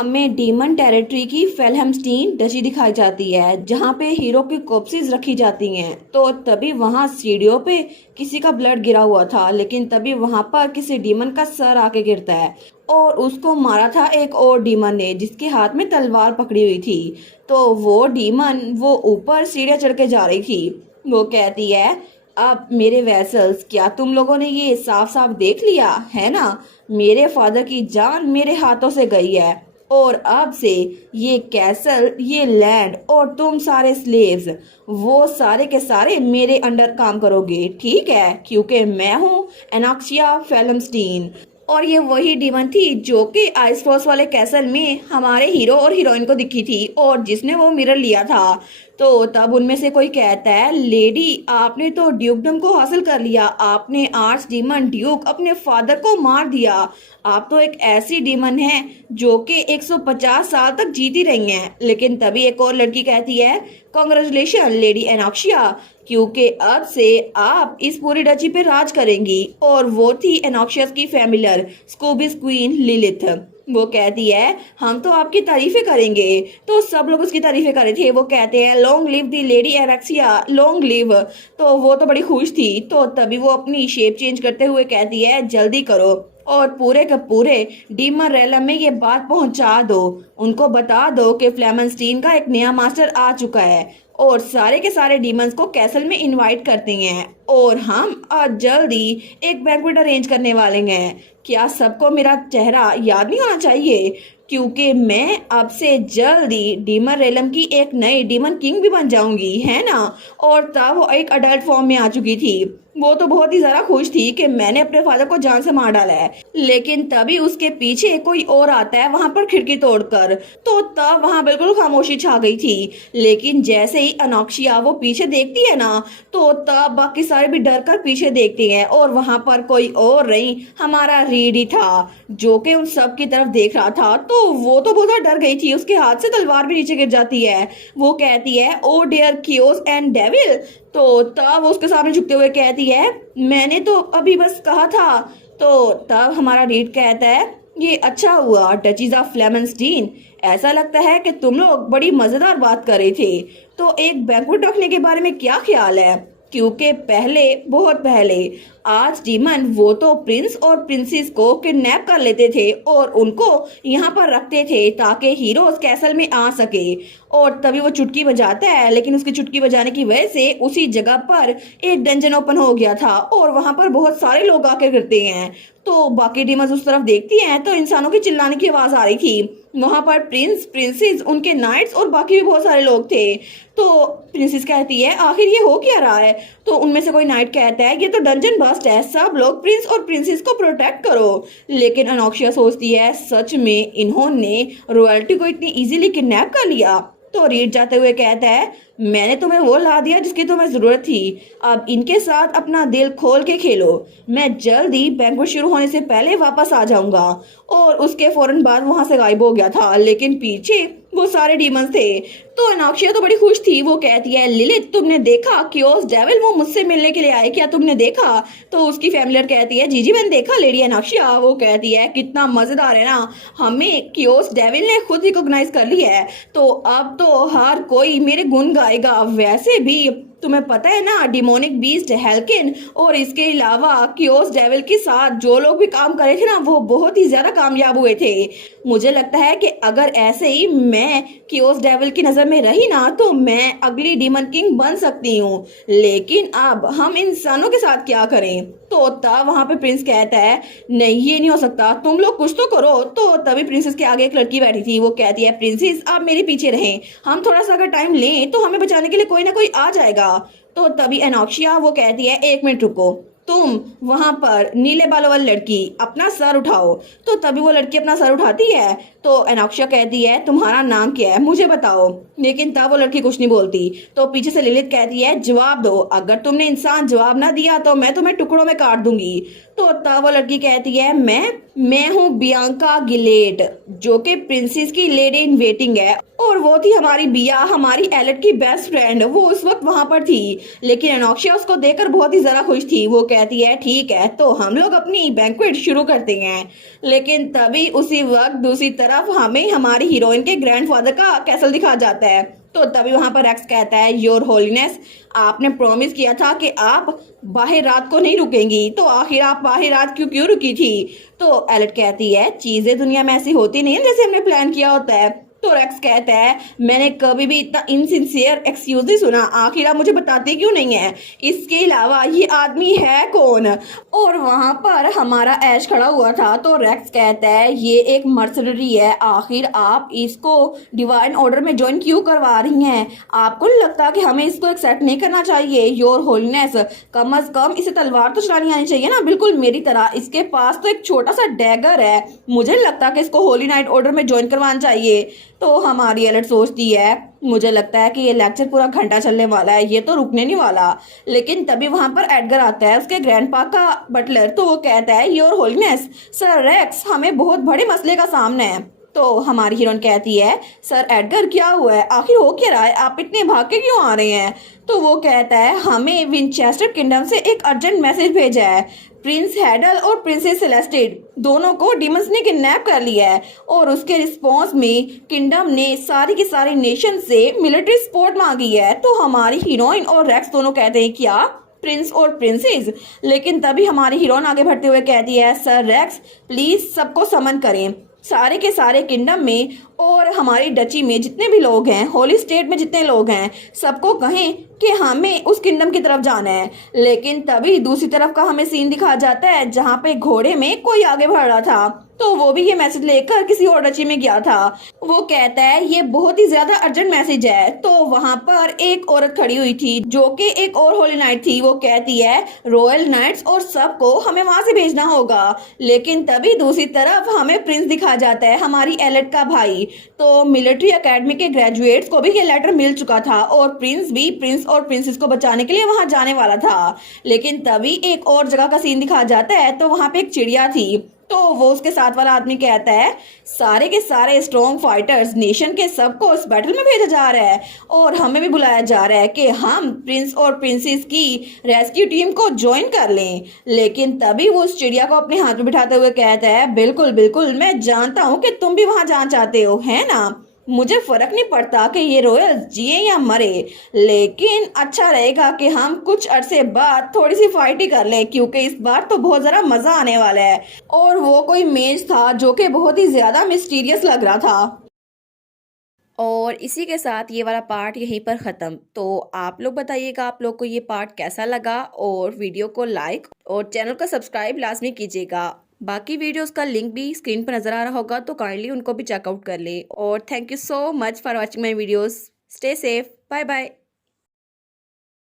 हमें demon territory की फेल्हमस्टीन duchy दिखाई जाती है, जहाँ पे हीरो की कॉप्सीज रखी जाती हैं। तो तभी वहाँ सीढ़ियों पे किसी का ब्लड गिरा हुआ था, लेकिन तभी वहाँ पर किसी डीमन का सर आके गिरता है और उसको मारा था एक और डीमन ने, जिसके हाथ में तलवार पकड़ी हुई थी। तो वो डीमन वो ऊपर सीढ़ियाँ चढ़ के जा रही थी। वो कहती है, अब मेरे वेसल्स, क्या तुम लोगों ने ये साफ साफ देख लिया है ना, मेरे फादर की जान मेरे हाथों से गई है और अब से ये कैसल, ये लैंड और तुम सारे स्लेव्स, वो सारे के सारे मेरे अंडर काम करोगे, ठीक है? क्योंकि मैं हूँ एनॉक्सिया फेल्हमस्टीन और ये वही डीमन थी जो कि आइस फॉल्स वाले कैसल में हमारे हीरो और हीरोइन को दिखी थी और जिसने वो मिरर लिया था। तो तब उनमें से कोई कहता है, लेडी आपने तो ड्यूकडम को हासिल कर लिया, आपने आर्च डीमन ड्यूक अपने फादर को मार दिया, आप तो एक ऐसी डीमन है जो कि 150 साल तक जीती रही हैं। लेकिन तभी एक और लड़की कहती है, कॉन्ग्रेचुलेशन लेडी एनॉक्सिया, क्योंकि अब से आप इस पूरी डची पे राज करेंगी। और वो थी एनॉक्सियस की फैमिलियर स्कूबीज क्वीन लिलिथ। वो कहती है, हम तो आपकी तारीफें करेंगे। तो सब लोग उसकी तारीफें कर रहे थे। वो कहते हैं, लॉन्ग लिव दी लेडी एनॉक्सिया, लॉन्ग लिव। तो वो तो बड़ी खुश थी। तो तभी वो अपनी शेप चेंज करते हुए कहती है, जल्दी करो और पूरे के पूरे डीमन रेलम में ये बात पहुंचा दो, उनको बता दो कि फ्लेमेंस्टीन का एक नया मास्टर आ चुका है और सारे के सारे डीमंस को कैसल में इनवाइट करते हैं और हम आज जल्दी एक बैंक्वेट अरेंज करने वाले हैं। क्या सबको मेरा चेहरा याद नहीं होना चाहिए? क्योंकि मैं अब से जल्दी डीमन रेलम की एक नई डीमन किंग भी बन जाऊंगी, है ना? और तब वो एक अडल्ट फॉर्म में आ चुकी थी। वो तो बहुत ही ज़्यादा खुश थी कि मैंने अपने फादर को जान से मार डाला है। लेकिन तभी उसके पीछे कोई और आता है वहां पर खिड़की तोड़कर। तो तब वहां बिल्कुल खामोशी छा गई थी। लेकिन जैसे ही अनोक्सिया वो पीछे देखती है ना, तो तब बाकी सारे भी डर कर पीछे देखते हैं और वहां पर कोई और नहीं, हमारा रीड ही था जो कि उन सब की तरफ देख रहा था। तो वो तो बहुत डर गई थी, उसके हाथ से तलवार भी नीचे गिर जाती है। वो कहती है, ओ डियर कियोस एंड डेविल। तो तब उसके सामने झुकते हुए कहती है, मैंने तो अभी बस कहा था। तो तब हमारा रीड कहता है, ये अच्छा हुआ डचीज ऑफ फ्लेमेंस्टीन, ऐसा लगता है कि तुम लोग बड़ी मजेदार बात कर रहे थे। तो एक बैंक्वेट रखने के बारे में क्या ख्याल है? क्योंकि पहले, बहुत पहले, आज डीमन वो तो प्रिंस और प्रिंसेस को किडनैप कर लेते थे और उनको यहाँ पर रखते थे ताकि हीरोज कैसल में आ सके। और तभी वो चुटकी बजाता है, लेकिन उसकी चुटकी बजाने की वजह से उसी जगह पर एक डंजन ओपन हो गया था और वहां पर बहुत सारे लोग आकर गिरते हैं। तो बाकी डीमंस उस तरफ देखती हैं तो इंसानों की चिल्लाने की आवाज आ रही थी। वहां पर प्रिंस, प्रिंसेस, उनके नाइट्स और बाकी भी बहुत सारे लोग थे। तो प्रिंसेस कहती है, आखिर ये हो क्या रहा है? तो उनमें से कोई नाइट कहता है, ये तो डंजन बस्ट है, सब लोग प्रिंस और प्रिंसेस को प्रोटेक्ट करो। लेकिन अनोक्सिया सोचती है, सच में इन्होंने रॉयल्टी को इतनी इजीली किडनैप कर लिया? तो रीड जाते हुए कहता है, मैंने तुम्हें वो ला दिया जिसकी तुम्हें जरूरत थी, अब इनके साथ अपना दिल खोल के खेलो। मैं जल्दी बैंक्वेट शुरू होने से पहले वापस आ जाऊंगा। और उसके फौरन बाद वहां से गायब हो गया था, लेकिन पीछे वो सारे डीमंस थे। तो अनोक्सिया तो बड़ी खुश थी। वो कहती है, लिलिथ तुमने देखा कियोस डेविल वो मुझसे मिलने के लिए आए, क्या तुमने देखा? तो उसकी फैमिलियर कहती है, जी जी मैंने देखा लेडी अनोक्सिया। वो कहती है, कितना मजेदार है ना, हमें कियोस डेविल ने खुद रिकॉग्नाइज कर लिया है, तो अब तो हर कोई मेरे गुण गाएगा। वैसे भी तुम्हें पता है ना, डिमोनिक बीस्ट हेल्किन और इसके अलावा कियोस डेविल के साथ जो लोग भी काम कर रहे थे ना, वो बहुत ही ज्यादा कामयाब हुए थे। मुझे लगता है कि अगर ऐसे ही मैं कियोस डेविल की नजर में रही ना, तो मैं अगली डीमन किंग बन सकती हूँ। लेकिन अब हम इंसानों के साथ क्या करें? तो तब वहां पे प्रिंस कहता है, नहीं ये नहीं हो सकता, तुम लोग कुछ तो करो। तो तभी प्रिंसेस के आगे एक लड़की बैठी थी। वो कहती है, प्रिंसेस आप मेरे पीछे रहें, हम थोड़ा सा अगर टाइम लें तो हमें बचाने के लिए कोई ना कोई आ जाएगा। तो तभी एनोक्सिया वो कहती है, एक मिनट रुको, तुम वहां पर नीले बालों वाली लड़की अपना सर उठाओ। तो तभी वो लड़की अपना सर उठाती है। तो एनोक्सिया कहती है, तुम्हारा नाम क्या है, मुझे बताओ। लेकिन तब वो लड़की कुछ नहीं बोलती। तो पीछे से लिलिथ कहती है, जवाब दो, अगर तुमने इंसान जवाब ना दिया तो मैं तुम्हें टुकड़ों में काट दूंगी। तो तब वो लड़की कहती है मैं हूँ बियांका गिलेट, जो कि प्रिंसेस की लेडी इन वेटिंग है, और वो थी हमारी बिया, हमारी एलेट की बेस्ट फ्रेंड। वो उस वक्त वहां पर थी, लेकिन अनोक्सिया उसको देखकर बहुत ही ज्यादा खुश थी। वो कहती है ठीक है, तो हम लोग अपनी बैंक्वेट शुरू करते हैं। लेकिन तभी उसी वक्त दूसरी तरफ हमें हमारी हीरोइन के ग्रैंडफादर का कैसल दिखा जाता है। तो तभी वहां पर रेक्स कहता है योर होलीनेस, आपने प्रॉमिस किया था कि आप बाहर रात को नहीं रुकेंगी, तो आखिर आप बाहर रात क्यों क्यों रुकी थी? तो एलेट कहती है चीजें दुनिया में ऐसी होती नहीं है जैसे हमने प्लान किया होता है। तो रेक्स कहता है मैंने कभी भी इतना इनसिंसियर एक्सक्यूज नहीं सुना, आखिर आप मुझे बताते क्यों नहीं है? इसके अलावा ये आदमी है कौन? और वहां पर हमारा ऐश खड़ा हुआ था। तो रेक्स कहता है ये एक मर्सनरी है, आखिर आप इसको डिवाइन ऑर्डर में ज्वाइन क्यों करवा रही हैं? आपको नहीं लगता कि हमें इसको एक्सेप्ट नहीं करना चाहिए? योर होलीनेस, कम अज कम इसे तलवार तो चलानी आनी चाहिए ना, बिल्कुल मेरी तरह। इसके पास तो एक छोटा सा डैगर है, मुझे नहीं लगता कि इसको होली नाइट ऑर्डर में ज्वाइन करवाना चाहिए। तो हमारी एलेट सोचती है मुझे लगता है कि ये लेक्चर पूरा घंटा चलने वाला है, ये तो रुकने नहीं वाला। लेकिन तभी वहां पर एडगर आता है, उसके ग्रैंडपा का बटलर। तो वो कहता है योर होलीनेस, सर रेक्स हमें बहुत बड़े मसले का सामना है। तो हमारी हीरोइन कहती है सर एडगर क्या हुआ है, आखिर हो क्या रहा है, आप इतने भाग के क्यों आ रहे हैं? तो वो कहता है हमें विंचेस्टर किंगडम से एक अर्जेंट मैसेज भेजा है, प्रिंस हैडल और प्रिंसेस सेलेस्टेड दोनों को डिमंस ने किडनैप कर लिया है, और उसके रिस्पॉन्स में किंगडम ने सारी की सारी नेशन से मिलिट्री सपोर्ट मांगी है। तो हमारी हीरोइन और रेक्स दोनों कहते हैं क्या प्रिंस और प्रिंसेस? लेकिन तभी हमारी हीरोइन आगे बढ़ते हुए कहती है सर रेक्स प्लीज सबको समन करें, सारे के सारे किंगडम में और हमारी डची में जितने भी लोग हैं, होली स्टेट में जितने लोग हैं, सबको कहें कि हमें उस किंगडम की तरफ जाना है। लेकिन तभी दूसरी तरफ का हमें सीन दिखा जाता है जहां पे घोड़े में कोई आगे बढ़ रहा था, तो वो भी ये मैसेज लेकर किसी और डची में गया था। वो कहता है ये बहुत ही ज्यादा अर्जेंट मैसेज है। तो वहां पर एक औरत खड़ी हुई थी जो कि एक और होली नाइट थी। वो कहती है रॉयल नाइट्स और सबको हमें वहां से भेजना होगा। लेकिन तभी दूसरी तरफ हमें प्रिंस दिखा जाता है, हमारी एलेट का भाई। तो मिलिट्री एकेडमी के ग्रेजुएट्स को भी ये लेटर मिल चुका था, और प्रिंस भी प्रिंस और प्रिंसेस को बचाने के लिए वहां जाने वाला था। लेकिन तभी एक और जगह का सीन दिखा जाता है, तो वहां पे एक चिड़िया थी। तो वो उसके साथ वाला आदमी कहता है सारे के सारे स्ट्रॉन्ग फाइटर्स नेशन के सबको इस बैटल में भेजा जा रहा है, और हमें भी बुलाया जा रहा है कि हम प्रिंस और प्रिंसेस की रेस्क्यू टीम को ज्वाइन कर लें। लेकिन तभी वो उस चिड़िया को अपने हाथ में बिठाते हुए कहता है बिल्कुल बिल्कुल, मैं जानता हूँ कि तुम भी वहां जाना चाहते हो, है ना? मुझे फर्क नहीं पड़ता कि ये रॉयल जिए या मरे, लेकिन अच्छा रहेगा कि हम कुछ अरसे बाद थोड़ी सी फाइट ही कर लें, क्योंकि इस बार तो बहुत ज़रा मज़ा आने वाला है। और वो कोई मेज था जो कि बहुत ही ज़्यादा मिस्टीरियस लग रहा था। और इसी के साथ ये वाला पार्ट यहीं पर ख़त्म। तो आप लोग बताइएगा आप लोग को ये पार्ट कैसा लगा, और वीडियो को लाइक और चैनल को सब्सक्राइब लाजमी कीजिएगा। बाकी वीडियोस का लिंक भी स्क्रीन पर नज़र आ रहा होगा, तो काइंडली उनको भी चेकआउट कर ले। और thank you so much for watching my videos. Stay safe, bye bye.